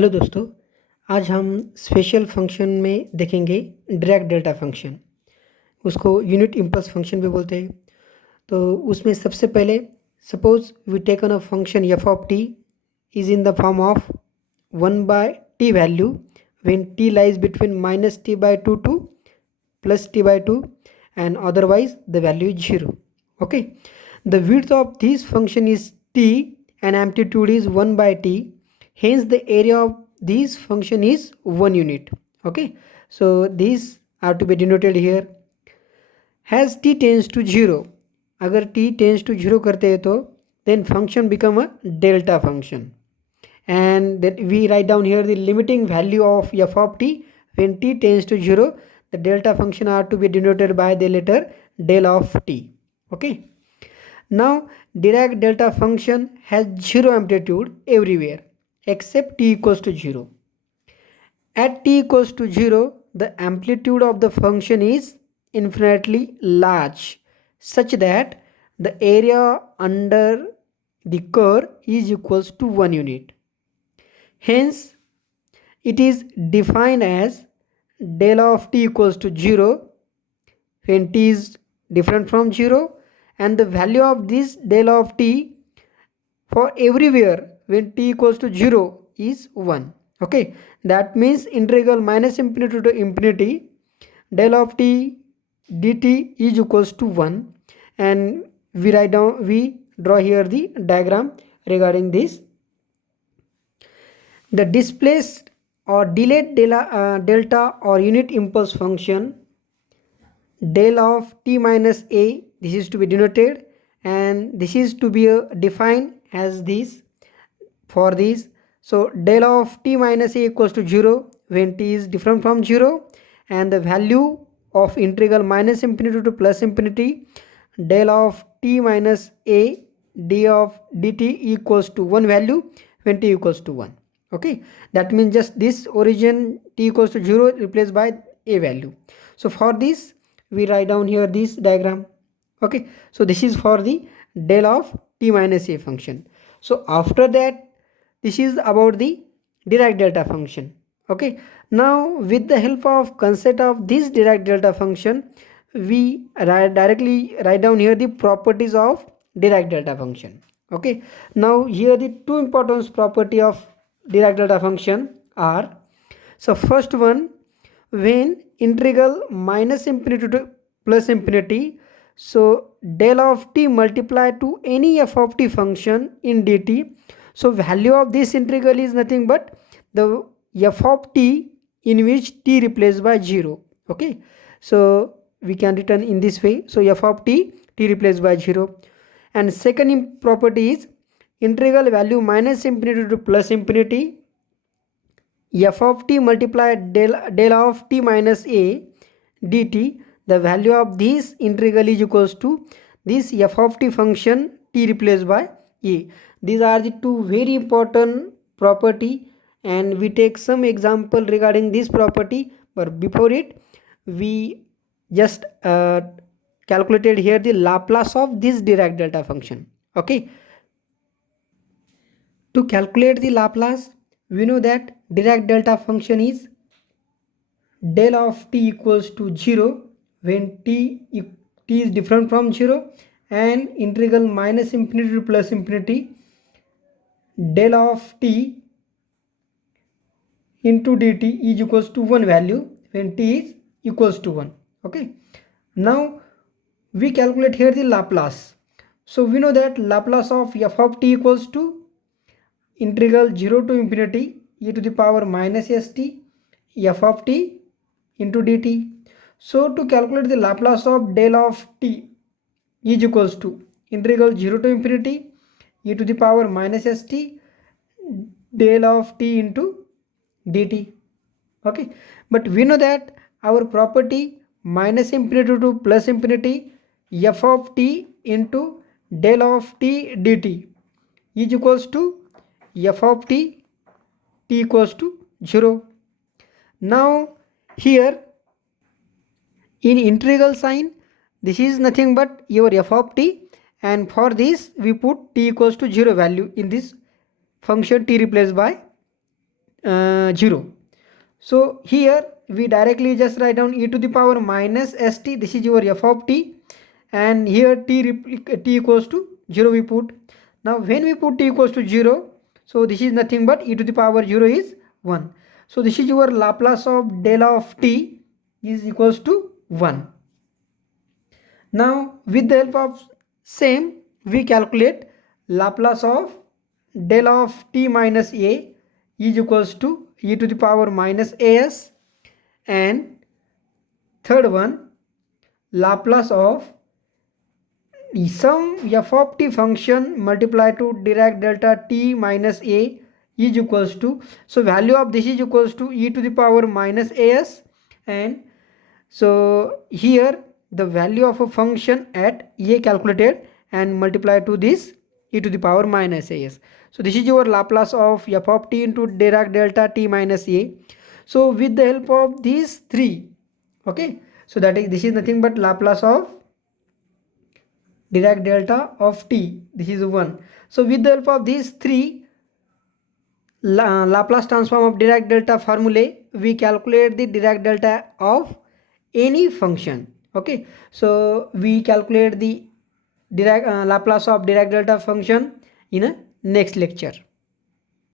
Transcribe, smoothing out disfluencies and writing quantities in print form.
Hello दोस्तों, आज हम स्पेशल फंक्शन में देखेंगे डायरेक्ट डेल्टा फंक्शन। उसको यूनिट इम्पल्स फंक्शन भी बोलते हैं। तो उसमें सबसे पहले suppose we take on a function F of T is in the form of 1/t value when t lies between -t/2 to +t/2 and otherwise the value is 0. Okay, the width of this function is t and amplitude is 1/t. Hence the area of this function is 1 unit. Okay, so these are to be denoted here. As t tends to 0, अगर t tends to 0 करते हैं तो then function become a delta function, and that we write down here the limiting value of f of t when t tends to 0. The delta function are to be denoted by the letter del of t. Okay, now Dirac delta function has 0 amplitude everywhere except t equals to 0. At t equals to 0, the amplitude of the function is infinitely large, such that the area under the curve is equals to 1 unit. Hence, it is defined as del of t equals to 0 when t is different from 0, and the value of this del of t for everywhere when t equals to 0 is 1. Okay, that means integral minus infinity to infinity del of t dt is equals to 1, and we draw here the diagram regarding this. The displaced or delayed delta or unit impulse function del of t minus a, this is to be denoted, and this is to be defined as this for this. So del of t minus a equals to 0 when t is different from 0, and the value of integral minus infinity to plus infinity del of t minus a d of dt equals to 1 value when t equals to 1. Okay, that means just this origin t equals to 0 replaced by a value. So for this we write down here this diagram. Okay, so this is for the del of t minus a function. So after that, this is about the Dirac delta function. Okay, now with the help of concept of this Dirac delta function, we directly write down here the properties of Dirac delta function. Okay, now here the two important property of Dirac delta function are, so first one, when integral minus infinity to plus infinity, so del of t multiplied to any f of t function in dt, so value of this integral is nothing but the f of t in which t replaced by 0. Okay, so we can written in this way, so f of t replaced by 0. And second property is integral value minus infinity to plus infinity, f of t multiplied del of t minus a dt, the value of this integral is equals to this f of t function t replaced by a. These are the two very important property, and we take some example regarding this property. But before it, we just calculated here the Laplace of this Dirac delta function. Okay, to calculate the Laplace, we know that Dirac delta function is del of t equals to 0 when t is different from 0, and integral minus infinity to plus infinity del of t into dt is equals to 1 value when t is equals to 1. Okay, now we calculate here the Laplace. So we know that Laplace of f of t equals to integral 0 to infinity e to the power minus st f of t into dt. So to calculate the Laplace of del of t is equals to integral 0 to infinity e to the power minus st del of t into dt. Okay, but we know that our property minus infinity to plus infinity f of t into del of t dt is equals to f of t equals to 0. Now here in integral sign, this is nothing but your f of t, and for this we put t equals to 0 value in this function t replaced by 0. So here we directly just write down e to the power minus st. This is your f of t, and here t equals to 0 we put. Now when we put t equals to 0, so this is nothing but e to the power 0 is 1. So this is your Laplace of del of t is equals to 1. Now with the help of same we calculate Laplace of del of t minus a is equals to e to the power minus as, and third one Laplace of some f of t function multiplied to Dirac delta t minus a is equals to, so value of this is equals to e to the power minus as, and so here the value of a function at a calculated and multiplied to this e to the power minus as. So this is your Laplace of f of t into Dirac delta t minus a. So with the help of these three, okay, so that is, this is nothing but Laplace of Dirac delta of t, this is 1. So with the help of these three Laplace transform of Dirac delta formulae, we calculate the Dirac delta of any function. Okay, so we calculate the Laplace of Dirac delta function in a next lecture.